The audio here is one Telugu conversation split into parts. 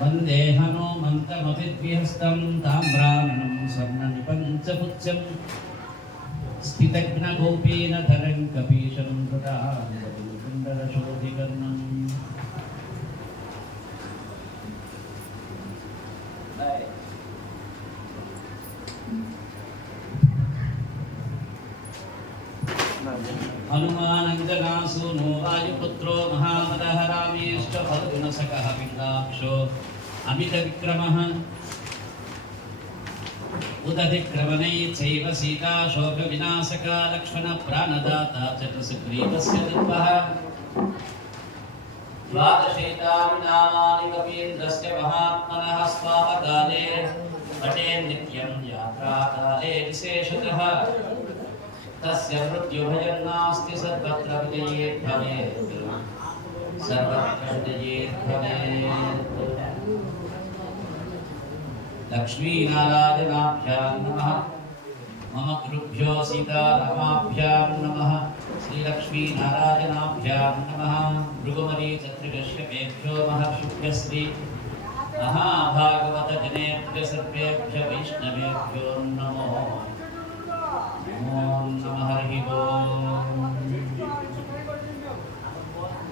वंदे हनुमन्तमभिद्विहस्तं ताम्राननं स्वर्णनिपञ्चपुच्छं स्थितघ्नगोपीनधरं कपीशं कुण्डलशोभिकर्णम् हनुमानञ्जनासूनो वायुपुत्रो महामदः रामेश्च फल्गुणसखः पिङ्गाक्षो अमितविक्रमः उदधिक्रमणैश्चैव सीता शोकविनाशका लक्ष्मणप्राणदाता च सुग्रीवस्य दीपः द्वादशैतानि नामानि कपीन्द्रस्य महात्मनः स्वापकाले पठेन् नित्यं यात्राकाले विशेषतः तस्य मृत्युभयं नास्ति सर्वत्र विजयेत् भवेत् सर्वत्र विजयेत् भवेत् लक्ष्मीनारायणाभ्यां नमः मम गुरुभ्यो सीतारामाभ्यां नमः श्रीलक्ष्मीनारायणाभ्यां नमः भृगुमरीचत्रिकश्यपेभ्यो महर्षिभ्यः श्री महाभागवतजनेभ्यः सर्वेभ्यः वैष्णवेभ्यो नमो ओम नमः हरि ओम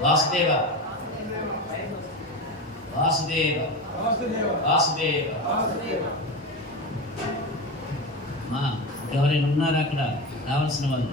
वासुदेव वासुदेव वासुदेव మా ఎవరైనా ఉన్నారా అక్కడ రావాల్సిన వాళ్ళు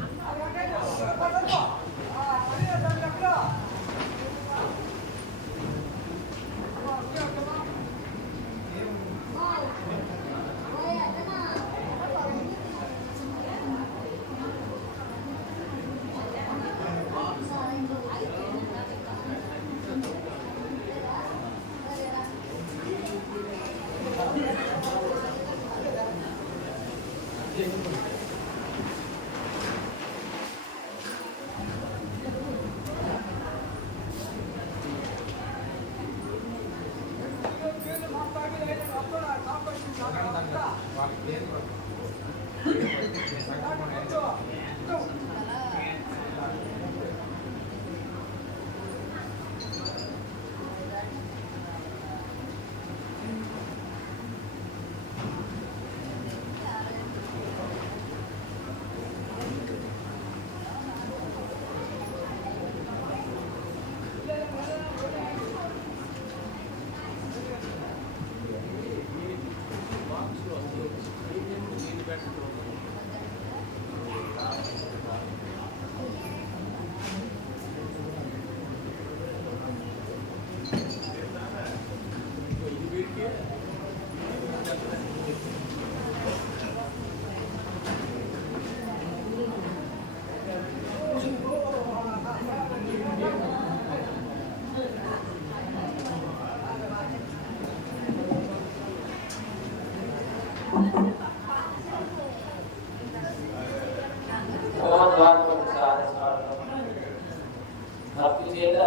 భక్తి చేత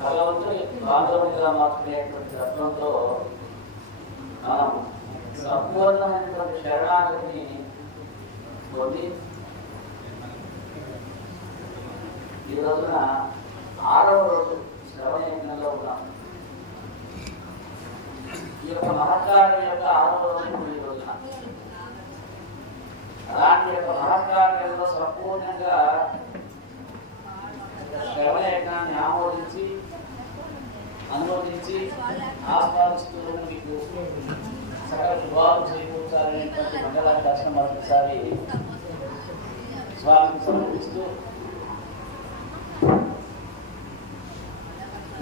భగవంతుని బాంధవునిగా మార్చుకునేటువంటి తత్వంతో మనం సంపూర్ణమైనటువంటి శరణాగతిని పొంది ఈ రోజున 6వ రోజు శ్రవణ యజ్ఞంలో ఉన్నాం. ఈ యొక్క మహత్కార్యం యొక్క 6వ రోజు ఈ రోజున అలాంటి యొక్క మహత్కార్యంలో సంపూర్ణంగా శ్రవణ యజ్ఞాన్ని ఆమోదించి అనుమోదించి ఆస్వాదిస్తూ మీకు సకల శుభాలు చేకూర్చాలనేటువంటి మంగళ దర్శనం మరొకసారి స్వామికి సమర్పిస్తూ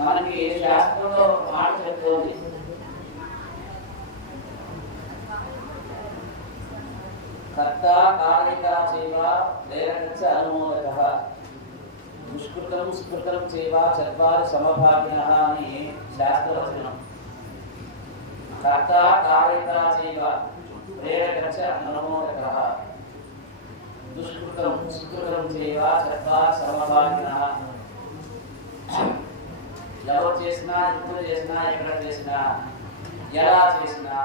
మనకి శాస్త్రంలో మాట చెప్తోంది, కర్త కాళికా చేవ ప్రేరణ అనుమోదక దుష్కృతం సుకృతం చేవ చత్వారి సమభాగినః అని శాస్త్రవచనం. కర్త కాళికా చేవ ప్రేరణ అనుమోదక దుష్కృతం సుకృతం చేవ చత్వారి సమభాగినః. ఎవరు చేసినా, ఎప్పుడు చేసినా, ఎక్కడ చేసినా, ఎలా చేసినా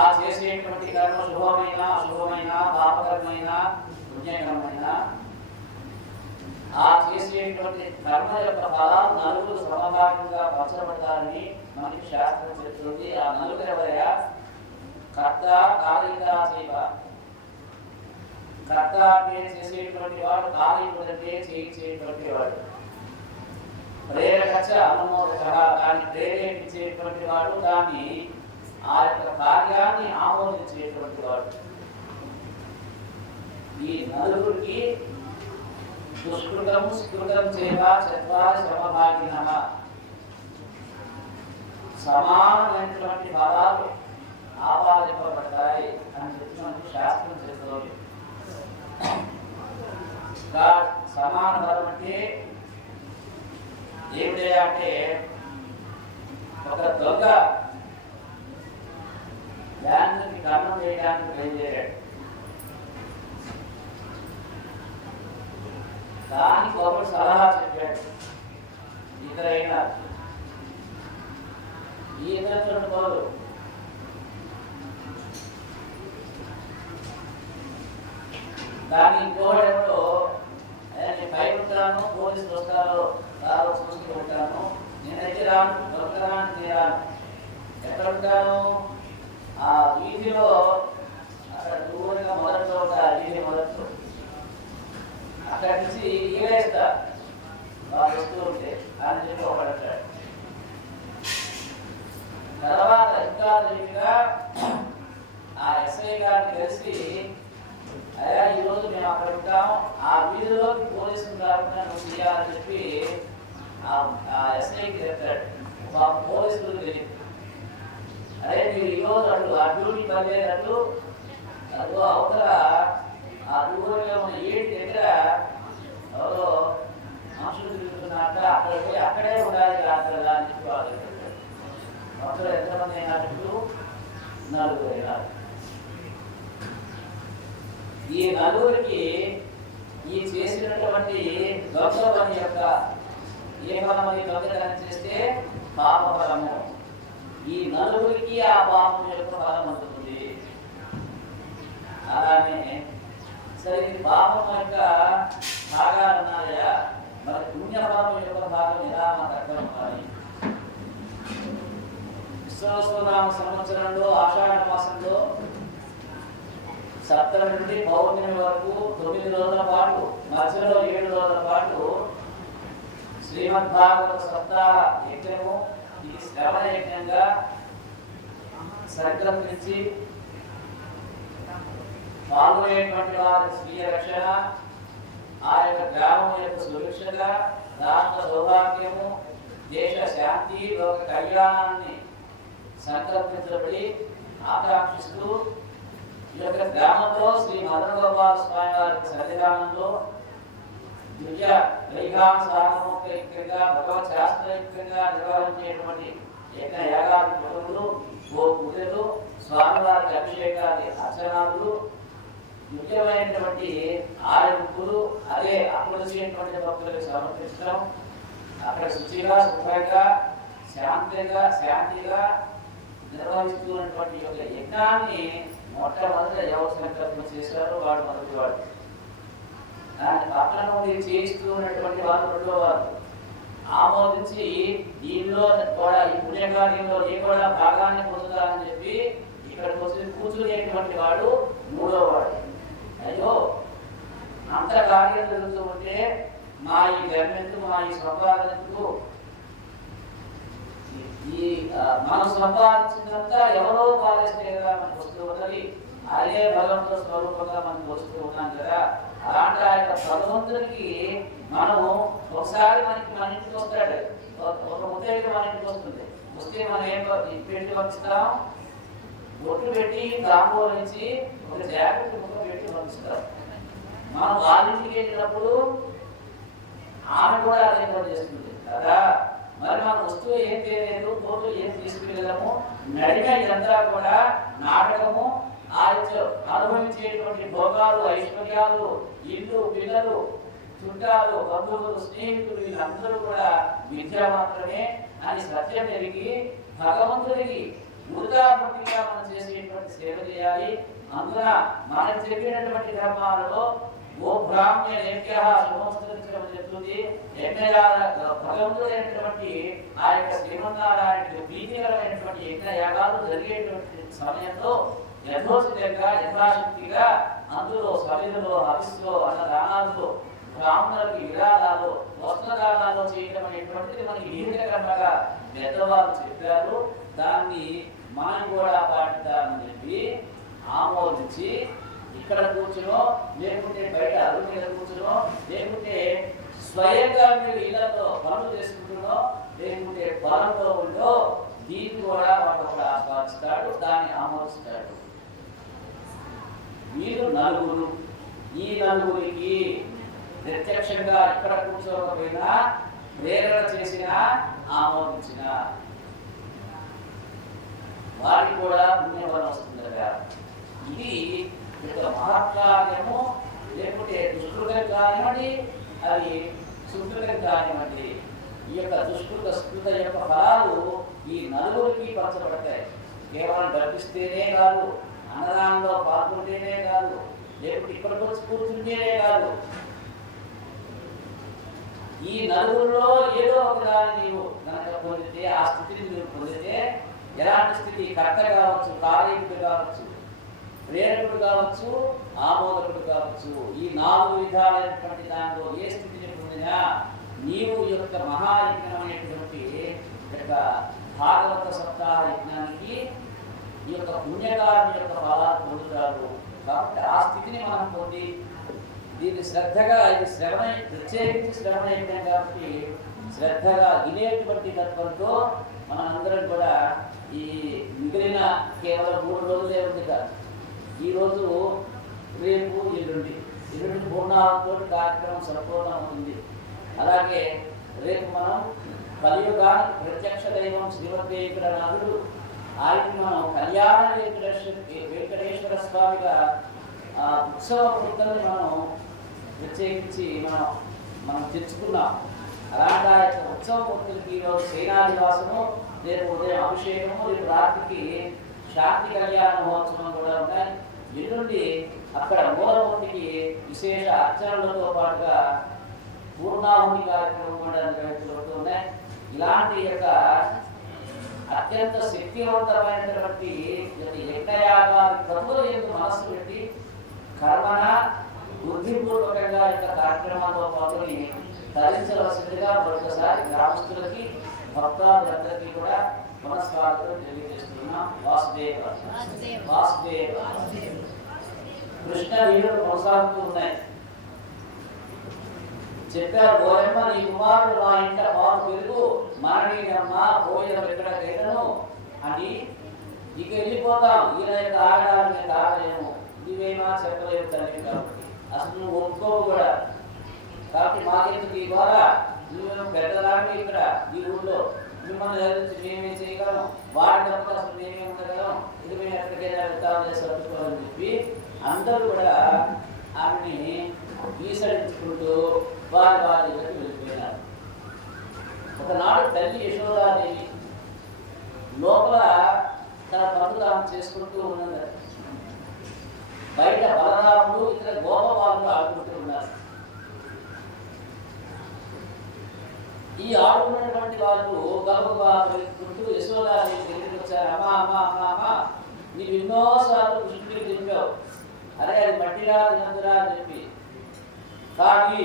ఆ చేసేటువంటి కర్మ శుభమైన అశుభమైన పాపకరమైన పుణ్యకరమైన ఆ చేసేటువంటి కర్మ యొక్క ఫలాలు నలుగురు సమభాగంగా పంచబడతారని మనకి శాస్త్రం చెప్తుంది. ఆ నలుగురు ఎవరయ్యా? కర్త, కాళిక, జీవ. కర్త అంటే చేసేటువంటి వాడు, కాళికుడు అంటే చేయించేటువంటి వాడు, ప్రేరకచ అనుమోదక దాన్ని ప్రేరేపించేటువంటి వాడు, దాన్ని ఆ యొక్క కార్యాన్ని ఆమోదించేటువంటి వాడు. ఈ నలుగురికి దుష్కృతం సుకృతం చేత చత్వారి సమభాగినః సమానమైనటువంటి ఫలాలు ఆపాదింపబడతాయి అని చెప్పి మనకి శాస్త్రం చెప్తుంది. సమాన ఫలం అంటే ఏమిటి అంటే, ఒక దొంగ బ్యాంకుకి కన్నం చేయడానికి బయలుదేరాడు. దానికి ఒకరు సలహా చెప్పాడు, ఇద్దరైనా ఈ ఇద్దరు పోదు, దాన్ని ఇంకోడెవడో నేను బయట ఉంటాను, పోలీసులు వస్తారు రావు చూస్తూ ఉంటాను, నేనైతే రాను, దొరకరాని రాను. ఎక్కడ ఉంటాను? ఆ వీధిలో అక్కడ దూరంగా మొదట్లో ఉంటారు, వీధి మొదట్లో. అక్కడి నుంచి ఈవేస్తా వాళ్ళు వస్తూ ఉంటే అని చెప్పి ఒకడంటాడు. తర్వాత ఇంకా తెలివిగా ఆ ఎస్ఐ గారిని కలిసి, అయ్యా ఈరోజు మేము అక్కడ ఉంటాం, ఆ వీధిలోకి పోలీసులు రాకుండా నువ్వు చేయాలని చెప్పి ఆ ఎస్ఐకి చెప్తాడు. పోలీసులు తెలియదు. అదే మీరు ఈరోజు అటు ఆ డ్యూటీ పనిచేయనట్టు అటు అవతల ఆ దూరంలో ఉన్న ఏటి దగ్గర ఎవరో మనుషులు తిరుగుతున్నట్ట, అక్కడ పోయి అక్కడే ఉండాలి రాత్రి అని చెప్పి వాళ్ళు చెప్తారు. మొత్తం ఎంతమంది అయినట్టు? నలుగురు అయినారు. ఈ నలుగురికి ఈ చేసినటువంటి దొంగ పని యొక్క ఏ ఫలమని దొంగతనం చేస్తే పాప ఫలము, ఈ నలుగురికి ఆ పాపం యొక్క ఫలం అందుతుంది. అలానే సరే, పాపం యొక్క భాగాలు ఉన్నాయా, మరి పుణ్యఫలం యొక్క భాగం ఎలా మనకు అర్థం ఉండాలి? విశ్వాసనామ సంవత్సరంలో ఆషాఢ మాసంలో సప్తమి నుండి పౌర్ణమి వరకు 9 రోజుల పాటు, మధ్యలో 7 రోజుల పాటు శ్రీమద్భాగవత సప్తాహ యజ్ఞము, ఇది శ్రవణ యజ్ఞంగా సంకల్పించి పాల్గొనేటువంటి వారి స్వీయ రక్షణ, ఆ యొక్క గ్రామం యొక్క సురక్షత, రాష్ట్ర సౌభాగ్యము, దేశ శాంతి, లోక కళ్యాణాన్ని సంకల్పించబడి ఆకాంక్షిస్తూ ఈ యొక్క గ్రామంలో శ్రీ మదన గోపాల స్వామి వారి సన్నిధానంలో దివ్య వైభాగసాగముఖ్యంగా భగవత్ శాస్త్రయుక్తంగా నిర్వహించేటువంటి యజ్ఞ యాగాది క్రతువులు, పూజలు, స్వామివారికి అభిషేకాది అర్చనాలు, ముఖ్యమైనటువంటి ఆరంభులు, అదే అక్కడ వచ్చేటువంటి భక్తులకు సమర్పించడం, అక్కడ శుచిగా శుభ్రంగా శాంతిగా నిర్వహిస్తున్నటువంటి యొక్క యజ్ఞాన్ని మొట్టమొదట ఎవరు సంకల్పం చేశారో వాడు మొదటి వాడు. దాని పక్కన నుండి చేస్తూ ఉన్నటువంటి వారు రెండో వారు ఆమోదించి దీనిలో కూడా ఈ పుణ్యకార్యంలో ఏ కూడా భాగాన్ని పొందుతారని చెప్పి ఇక్కడికి వచ్చి కూర్చునేటువంటి వాడు మూడో వాడు. అయ్యో, అంత కార్యం జరుగుతూ ఉంటే మా ఈ జన్మెందుకు, మా ఈ సంపాదనకు, ఈ మనం సంపాదించినంత ఎవరో పాలిస్తే కదా మనకు వస్తూ ఉన్నది, అదే భగవంతుడు స్వరూపంగా మనకు వస్తూ ఉన్నాం కదా. అలాంటి ఆ యొక్క భగవంతుడికి మనము ఒకసారి మన ఇంటికి వస్తాడు, ఒక ముత్తైదు మన ఇంటికి వస్తుంది. వస్తే మనం ఏం పెట్టి పంపిస్తాం? బొట్టు పెట్టి తాంబూలం ఇచ్చి ఒక జాకెట్ ముక్క పెట్టి పంపిస్తాం. మనం వాళ్ళ ఇంటికి వెళ్ళినప్పుడు ఆమె కూడా అదే చేస్తుంది కదా. మరి మన వస్తువు ఏం తెలియదు, పోతూ ఏం తీసుకువెళ్ళము, నడిమే ఇదంతా కూడా నాటకము. ఆ అనుభవించేటువంటి భోగాలు, ఐశ్వర్యాలు, ఇల్లు, పిల్లలు, చుట్టాలు, బంధువులు, స్నేహితులు, వీళ్ళందరూ కూడా విద్య మాత్రమే అని సత్యం ఎరిగి భగవంతుడికి వృధాభక్తిగా మనం చేసేటువంటి సేవ చేయాలి. అందున మనం చెప్పినటువంటి ధర్మాలలో ఓ బ్రాహ్మణ యజ్ఞ శుభమస్తరించడం చెప్తుంది. యజ్ఞయాగ భగవంతుడైనటువంటి ఆ యొక్క శ్రీమన్నారాయణకి ప్రీతికరమైనటువంటి యజ్ఞ యాగాలు జరిగేటువంటి సమయంలో యథోచితంగా యథాశక్తిగా అందులో సవిధులో హవిస్సులో అన్నదానాలు బ్రాహ్మణులకి విరాళాలు వస్త్రదానాలు చేయడం అనేటువంటిది మనకి విహిత కర్మగా పెద్దవాళ్ళు చెప్పారు. దాన్ని మనం కూడా పాటిద్దామని చెప్పి ఆమోదించి ఇక్కడ కూర్చునో లేకుంటే బయట అరుగు మీద కూర్చునో లేకుంటే స్వయంగా మీరు ఇళ్లలో పనులు చేసుకుంటున్నో లేకుంటే పొలంలో ఉండో దీన్ని కూడా ఒకడు ఆస్వాదిస్తాడు, దాన్ని ఆమోదిస్తాడు. వీరు నలుగురు. ఈ నలుగురికి ప్రత్యక్షంగా ఇక్కడ కూర్చోకపోయినా ప్రేరణ చేసిన ఆమోదించిన వారికి కూడా పుణ్యఫలం వస్తుంది కదా. ఇది యొక్క మహత్కార్యము. లేకుంటే దుష్కృతం కానివ్వండి, అది సుకృతం కానివ్వండి, ఈ యొక్క దుష్కృత యొక్క ఫలాలు ఈ నలుగురికి పంచబడతాయి. కేవలం గర్భిస్తేనే కాదు, అన్నదానంలో పాల్గొంటేనే కాదు, లేకుంటే ఇక్కడికి వచ్చి కూర్చుంటేనే కాదు, ఈ నలుగురిలో ఏదో ఒక దాన్ని నీవు కనుక పొందితే, ఆ స్థితిని నువ్వు పొందితే, ఎలాంటి స్థితి, కర్త కావచ్చు, కార్యకుడు కావచ్చు, ప్రేరకుడు కావచ్చు, ఆమోదకుడు కావచ్చు, ఈ 4 విధాలైనటువంటి దానిలో ఏ స్థితిని పొందినా నీవు ఈ యొక్క మహాయజ్ఞం అనేటువంటి యొక్క భాగవత సప్తాహ యజ్ఞానికి ఈ యొక్క పుణ్యకారుని యొక్క ఫలాలు పొందుతారు. కాబట్టి ఆ స్థితిని మనం పొంది దీన్ని శ్రద్ధగా, ఇది శ్రవణ, ప్రత్యేకించి శ్రవణ యజ్ఞం కాబట్టి శ్రద్ధగా వినేటువంటి తత్వంతో మనందరం కూడా ఈ మిగిలిన కేవలం 3 రోజులే ఉంది కాదు. ఈరోజు, రేపు, ఎల్లుండి పూర్ణాలతో కార్యక్రమం సంపూర్ణమవుతుంది. అలాగే రేపు మనం కలియుగానికి ప్రత్యక్ష దైవం శ్రీమద్ వెంకటనాథుడు, ఆయన్ని మనం కళ్యాణ వెంకటేశ్వర స్వామిగా ఉత్సవ వృత్తాన్ని మనం ప్రత్యేకించి మనం తెచ్చుకున్నాం. అలాంటి ఆ యొక్క ఉత్సవ మూర్తులకి ఈరోజు సేనాదివాసము, రేపు ఉదయం అభిషేకము, రేపు రాత్రికి శాంతి కళ్యాణ మహోత్సవం కూడా ఉన్నాయి. ఎల్లుండి అక్కడ మూలమూర్తికి విశేష అర్చనలతో పాటుగా పూర్ణాహుతి కార్యక్రమం కూడా నిర్వహించబడుతున్నాయి. ఇలాంటి యొక్క అత్యంత శక్తివంతమైనటువంటి యజ్ఞయాగాది క్రతువుల యొక్క మనస్సు పెట్టి కర్మన బుద్ధిపూర్వకంగా యొక్క కార్యక్రమాల్లో పాల్గొని తరించవలసిందిగా మరొకసారి గ్రామస్తులకి, భక్తులందరికీ కూడా మనస్వాగతం తెలియజేస్తున్నాం. వాసుదేవ వాసుదేవ. కృష్ణ లీలలు కొనసాగుతూ ఉన్నాయి. చెప్పారు, ఓయమ్మ నీ కుమారుడు మా ఇంట పాలు పెరుగు మరణీయమ్మ భోజనం ఎక్కడైతను అని. ఇక వెళ్ళిపోతాం, ఈయన యొక్క ఆగడాన్ని తాగలేము, ఇవేమా చెప్పలేము తల్లి. కాబట్టి అసలు నువ్వు ఒప్పుకోవు కూడా. కాబట్టి మాకెందుకు ఈ గోళ, నువ్వు పెద్దదాన్ని ఇక్కడ ఈ ఊళ్ళో మిమ్మల్ని చదివించి మేమేం చేయగలం, వాడి తప్ప అసలు మేమే ఉండగలం, ఇది మేము ఎక్కడికైనా వెళ్తామని సర్దుకోవాలని చెప్పి అందరూ కూడా ఆమెని ఈసడించుకుంటూ వారి ఇళ్ళకి వెళ్ళిపోయినారు. ఒకనాడు తల్లి యశోదాదేవి లోపల తన పనులు తాను చేసుకుంటూ ఉన్నది. బయట బలరాముడు, ఇతర గోపబాలుడు ఆడుకుంటూ ఉన్నారు. ఈ ఆడుకున్నటువంటి వాళ్ళు గబగబా వెళ్తుంటూ యశోదాదేవి దగ్గరికి వచ్చారు. అమ్మా అమ్మా అమ్మా అమ్మా, నీవు ఎన్నోసార్లు కృష్ణుడికి చెప్పావు, అరే అది మట్టిరా తినందురా అని చెప్పి. కానీ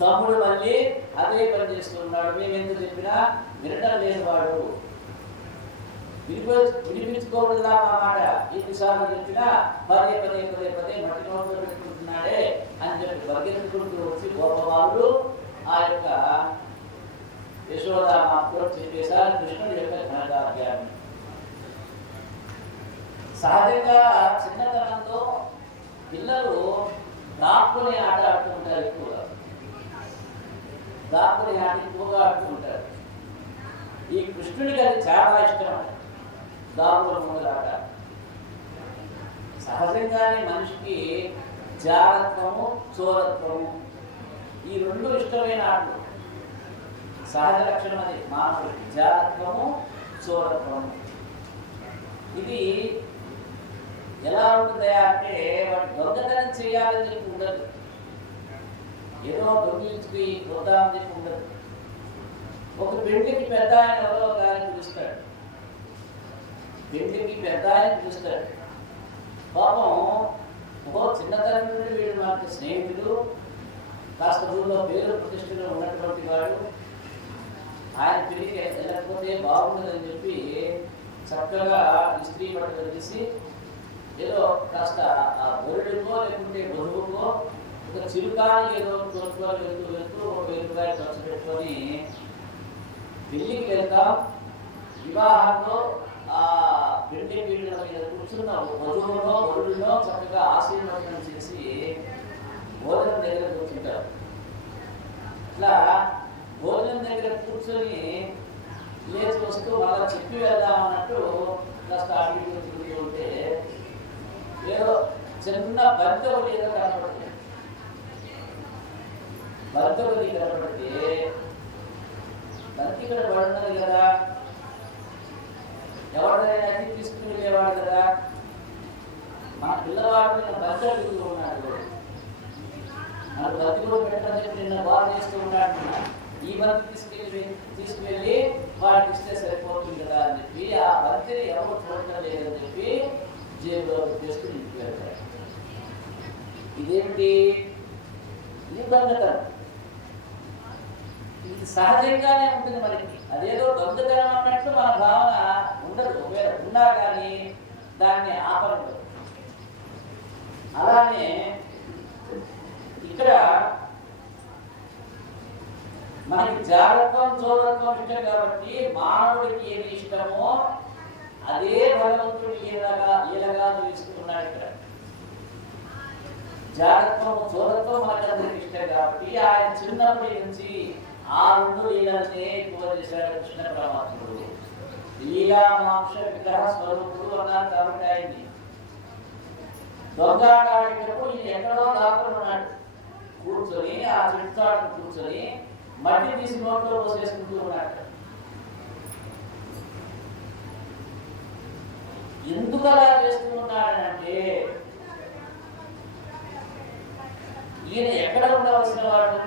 తమ్ముడు మళ్ళీ అదే పని చేస్తున్నాడు. మేము ఎంత చెప్పినా వినటం లేని వాడు. వినిపించుకోవద్దా మా మాట, ఎన్నిసార్లు చెప్పినా పదే పదే పదే పదే మట్టి నోట్లో పెట్టుకుంటున్నాడే అని చెప్పి పరిగెత్తుకుంటూ వచ్చి గోపబాలుడు ఆ యొక్క యశోదామాతతో చెప్పేసారి కృష్ణుడి యొక్క ఘనకార్యాన్ని. సహజంగా చిన్నతనంతో పిల్లలు దాక్కుని ఆట ఆడుతూ ఉంటారు. ఎక్కువగా దాక్కుని ఆట ఎక్కువగా ఆడుతూ ఉంటారు. ఈ కృష్ణుడికి అది చాలా ఇష్టం అంట, దాగుల మూలాట. సహజంగానే మనిషికి జారత్వము, చోరత్వము ఈ 2 ఇష్టమైన ఆటలు. సహజ లక్షణం అది మానవుడికి, జారత్వము, చోరత్వము. ఇది ఎలా ఉంటుందా అంటే వాడు దొంగతనం చేయాలని చెప్పి ఉండదు, ఏదో దొంగిలించుకుని వద్దామని చెప్పి ఉండదు. ఒక పెళ్లికి పెద్ద ఆయన ఎవరో ఒక ఆయన పిలుస్తాడు, పెళ్లికి పెద్ద ఆయన పిలుస్తాడు. పాపం ఓ చిన్నతనం నుండి వీడు నాకు స్నేహితుడు, కాస్త ఊళ్ళో పేరు ప్రతిష్టలో ఉన్నటువంటి వాడు, ఆయన పెళ్లికి వెళ్ళకపోతే బాగుండదని చెప్పి చక్కగా ఇస్త్రీ బట్టలు తీసి ఏదో కాస్త ఆ బొరుడుకో లేకుంటే బరువుకో ఒక చిరుకాని ఏదో కొనుక్కొని వెళ్తూ ఒక 1000 రూపాయలు ఖర్చు పెట్టుకొని పెళ్లికి వెళ్తాం. వివాహంలో ఆ పెళ్లి పీఠల మీద కూర్చున్న వధువులో వరుడులో చక్కగా ఆశీర్వచనం చేసి భోజనం దగ్గర కూర్చుంటారు. ఇట్లా భోజనం దగ్గర కూర్చొని లేచి వస్తూ మళ్ళా చెప్పి వెళ్దాం అన్నట్టు కాస్త అడిగి తిరుగుతూ ఉంటే ఏదో చిన్న బంతి ఒకటి ఏదో కనపడుతుంది. బంతి ఒకటి కనపడితే బంతి ఇక్కడ పడున్నది కదా, ఎవరైనా అతి తీసుకుని వెళ్ళేవాడు కదా, మన పిల్లవాడు నిన్న బంతి అడుగుతూ ఉన్నాడు, నాకు బంతి కూడా పెట్టని చెప్పి నిన్న బాగా చేస్తూ ఉన్నాడు, ఈ బంతి తీసుకువెళ్ళి వాడికి ఇస్తే సరిపోతుంది కదా అని చెప్పి ఆ బంతిని ఎవరు చూడటం లేదని చెప్పి జేబులో తీసుకుని ఇంటికి వెళ్తాడు. ఇదేమిటి? ఇది దొంగతనం. ఇది సహజంగానే ఉంటుంది మనకి, అదేదో దొంగతనం అన్నట్టు మన భావన ఉండదు. ఒకవేళ ఉన్నా కానీ దాన్ని ఆపరు. అలానే ఇక్కడ మనకి జాగ్రత్తం చోదత్వం ఇష్టం కాబట్టి మానవుడికి ఏది ఇష్టమో అదే భగవంతుడు ఈలగా చూపిస్తున్నాడు. ఇక్కడ జాగ్రత్తం చోదత్వం మనకందరికి ఇష్టం కాబట్టి ఆయన చిన్నప్పటి నుంచి ఆ 2 లీలనే ఎక్కువ చేశాడు కృష్ణ పరమాత్ముడు. లీలామాంస విగ్రహ స్వరూపుడు అన్నారు కాబట్టి ఆయన్ని దొంగాటప్పుడు ఈయన ఎక్కడో దాక్కుని ఉన్నాడు, కూర్చొని ఆ చెట్టు కూర్చొని మట్టి తీసి నోట్లో పోసేసుకుంటూ ఉన్నాడు. ఎందుకు అలా చేస్తూ ఉన్నాడంటే ఈయన ఎక్కడ ఉండవలసిన వాడు,